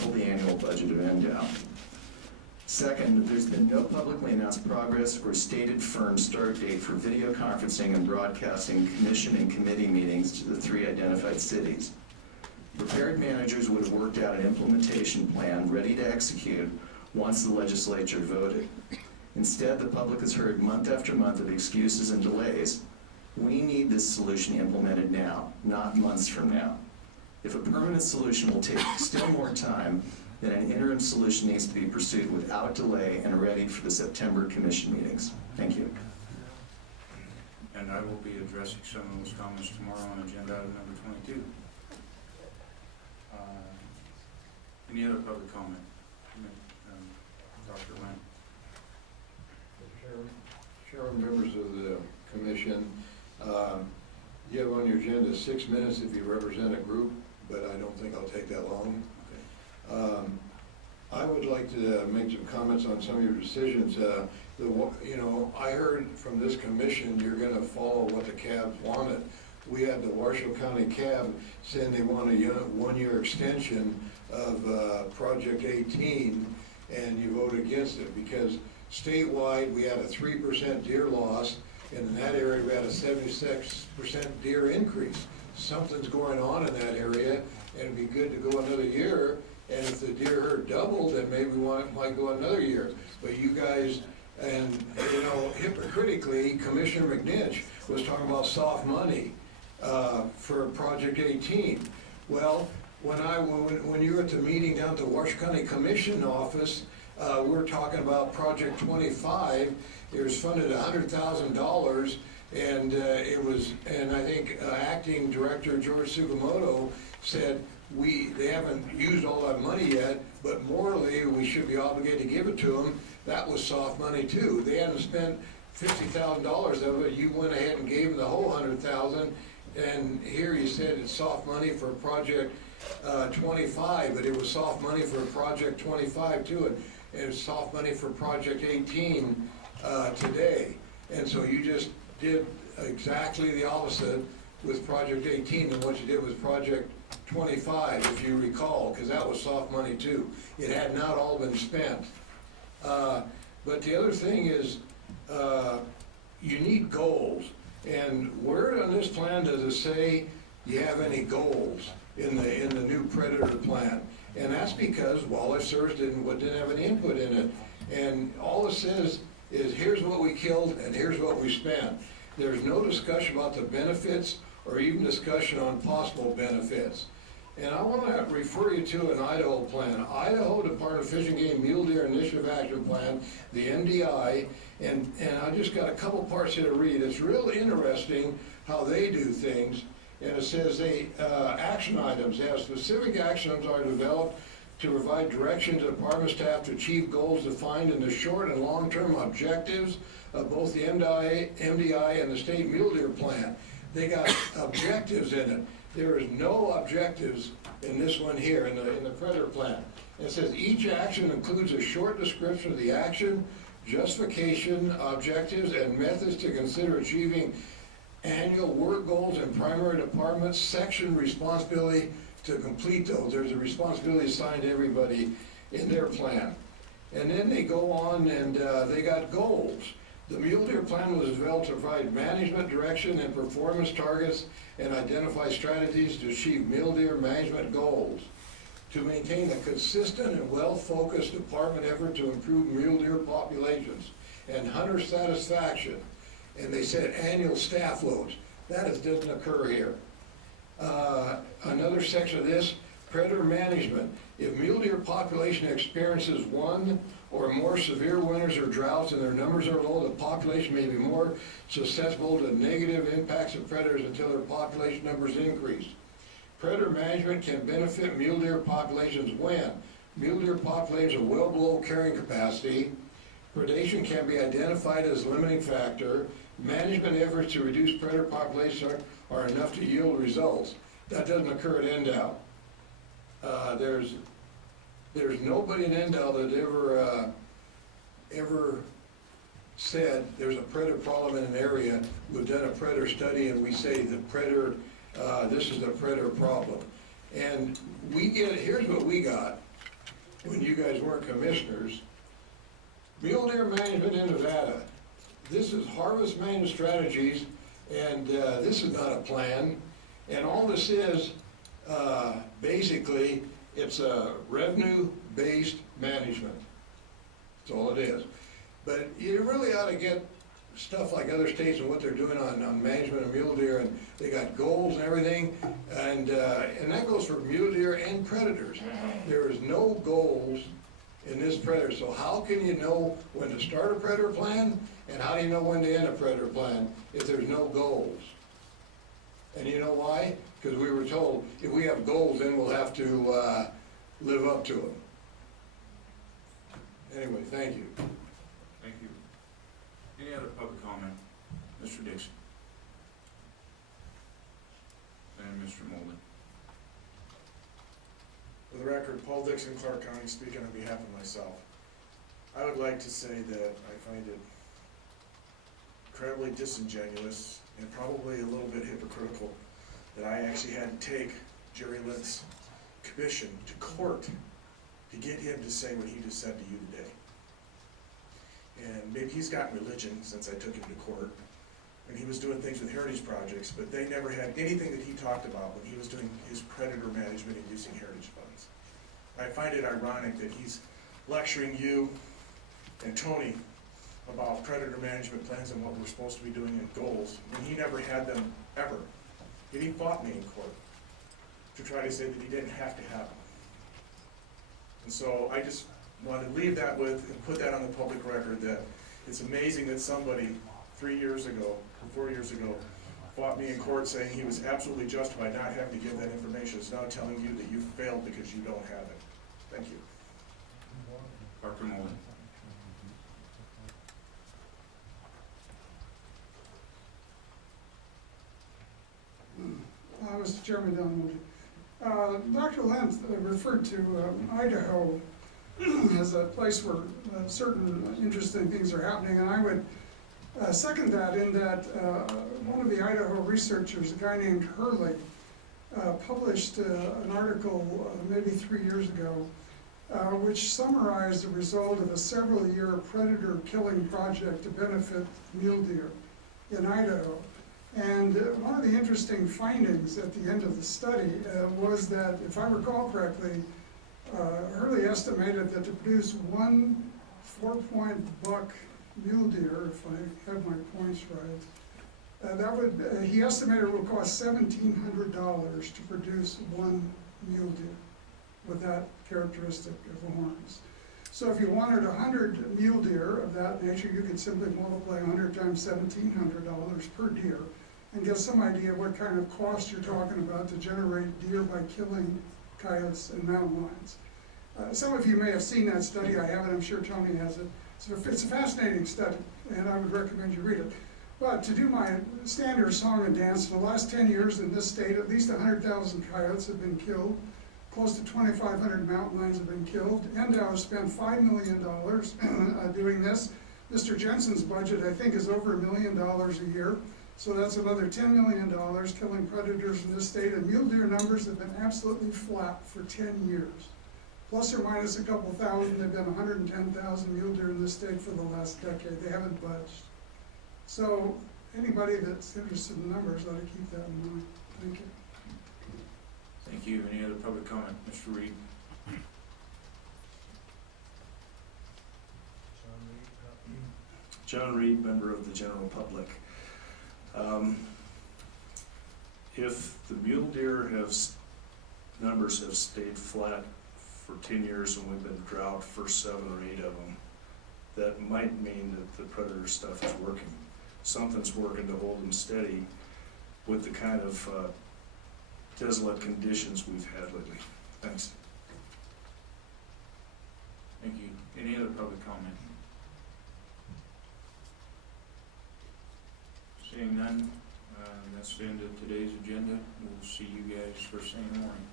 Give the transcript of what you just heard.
double the annual budget of NDOW. Second, there's been no publicly announced progress or stated firm start date for video conferencing and broadcasting commission and committee meetings to the 3 identified cities. Prepared managers would have worked out an implementation plan ready to execute once the legislature voted. Instead, the public has heard month after month of excuses and delays. We need this solution implemented now, not months from now. If a permanent solution will take still more time, then an interim solution needs to be pursued without delay and ready for the September commission meetings. Thank you. And I will be addressing some of those comments tomorrow on agenda item number 22. Any other public comment? Dr. Lynn. Chairman, members of the commission, you have on your agenda 6 minutes if you represent a group, but I don't think I'll take that long. Okay. I would like to make some comments on some of your decisions. I heard from this commission you're going to follow what the CAB wanted. We had the Washoe County CAB saying they want a 1-year extension of Project 18, and you vote against it because statewide we had a 3% deer loss, and in that area we had a 76% deer increase. Something's going on in that area, and it'd be good to go another year. And if the deer herd doubled, then maybe we might go another year. But you guys, and hypocritically, Commissioner McNinch was talking about soft money for Project 18. Well, when you were at the meeting down at the Washoe County Commission office, we were talking about Project 25. It was funded $100,000, and and I think Acting Director George Sugimoto said they haven't used all that money yet, but morally we should be obligated to give it to them. That was soft money too. They hadn't spent $50,000 of it. You went ahead and gave them the whole $100,000, and here you said it's soft money for Project 25, but it was soft money for Project 25 too, and it's soft money for Project 18 today. And so you just did exactly the opposite with Project 18 than what you did with Project 25, if you recall, because that was soft money too. It had not all been spent. But the other thing is, you need goals. And where on this plan does it say you have any goals in the new predator plan? And that's because wildlife service didn't have any input in it. And all it says is here's what we killed and here's what we spent. There's no discussion about the benefits or even discussion on possible benefits. And I want to refer you to an Idaho plan, Idaho Department of Fish and Game Mule Deer Initiative Action Plan, the MDI, and I just got a couple parts here to read. It's real interesting how they do things, and it says action items. They have specific actions are developed to provide direction to department staff to achieve goals defined in the short and long-term objectives of both the MDI and the state mule deer plan. They got objectives in it. There is no objectives in this one here, in the predator plan. It says each action includes a short description of the action, justification, objectives, and methods to consider achieving annual work goals and primary department section responsibility to complete those. There's a responsibility assigned to everybody in their plan. And then they go on and they got goals. The mule deer plan was developed to provide management direction and performance targets and identify strategies to achieve mule deer management goals. To maintain a consistent and well-focused department effort to improve mule deer populations and hunter satisfaction. And they said annual staff loads. That doesn't occur here. Another section of this, predator management. If mule deer population experiences one or more severe winters or droughts and their numbers are low, the population may be more susceptible to negative impacts of predators until their population numbers increase. Predator management can benefit mule deer populations when mule deer populations are well below carrying capacity, predation can be identified as a limiting factor, management efforts to reduce predator populations are enough to yield results. That doesn't occur at NDOW. There's nobody in NDOW that ever said there's a predator problem in an area. We've done a predator study and we say the predator, this is the predator problem. And here's what we got. when you guys weren't commissioners, mule deer management in Nevada. This is harvest management strategies, and this is not a plan. And all this is, basically, it's a revenue-based management. That's all it is. But you really ought to get stuff like other states and what they're doing on management of mule deer, and they got goals and everything, and that goes for mule deer and predators. There is no goals in this predator, so how can you know when to start a predator plan, and how do you know when to end a predator plan if there's no goals? And you know why? Because we were told if we have goals, then we'll have to live up to them. Anyway, thank you. Thank you. Any other public comment? Mr. Dixon? And Mr. Molden? For the record, Paul Dixon, Clark County, speaking on behalf of myself. I would like to say that I find it incredibly disingenuous and probably a little bit hypocritical that I actually had to take Jerry Litt's commission to court to get him to say what he just said to you today. And maybe he's got religion since I took him to court, and he was doing things with heritage projects, but they never had anything that he talked about when he was doing his predator management and using heritage funds. I find it ironic that he's lecturing you and Tony about predator management plans and what we're supposed to be doing and goals, when he never had them ever. Yet he fought me in court to try to say that he didn't have to have them. And so I just want to leave that with and put that on the public record, that it's amazing that somebody 3 years ago, 4 years ago, fought me in court saying he was absolutely justified not having to give that information. Is now telling you that you failed because you don't have it. Thank you. Dr. Molden? Mr. Chairman, Dr. Lentz referred to Idaho as a place where certain interesting things are happening, and I would second that in that one of the Idaho researchers, a guy named Hurley, published an article maybe 3 years ago which summarized the result of a several-year predator killing project to benefit mule deer in Idaho. And one of the interesting findings at the end of the study was that, if I recall correctly, Hurley estimated that to produce one 4-point buck mule deer, if I have my points right, he estimated it would cost $1,700 to produce one mule deer with that characteristic of the horns. So if you wanted 100 mule deer of that nature, you could simply multiply 100 times $1,700 per deer and get some idea what kind of cost you're talking about to generate deer by killing coyotes and mountain lions. Some of you may have seen that study. I haven't. I'm sure Tony has it. So it's a fascinating study, and I would recommend you read it. But to do my standard song and dance, in the last 10 years in this state, at least 100,000 coyotes have been killed. Close to 2,500 mountain lions have been killed. NDOW has spent $5 million doing this. Mr. Jensen's budget, I think, is over $1 million a year. So that's another $10 million killing predators in this state. And mule deer numbers have been absolutely flat for 10 years. Plus or minus a couple thousand, there have been 110,000 mule deer in this state for the last decade. They haven't budged. So anybody that's interested in numbers ought to keep that in mind. Thank you. Thank you. Any other public comment? Mr. Reed? John Reed, member of the general public. If the mule deer numbers have stayed flat for 10 years and we've been drought for 7 or 8 of them, that might mean that the predator stuff is working. Something's working to hold them steady with the kind of desolate conditions we've had lately. Thanks. Thank you. Any other public comment? Seeing none, that's the end of today's agenda. We'll see you guys first thing in the morning.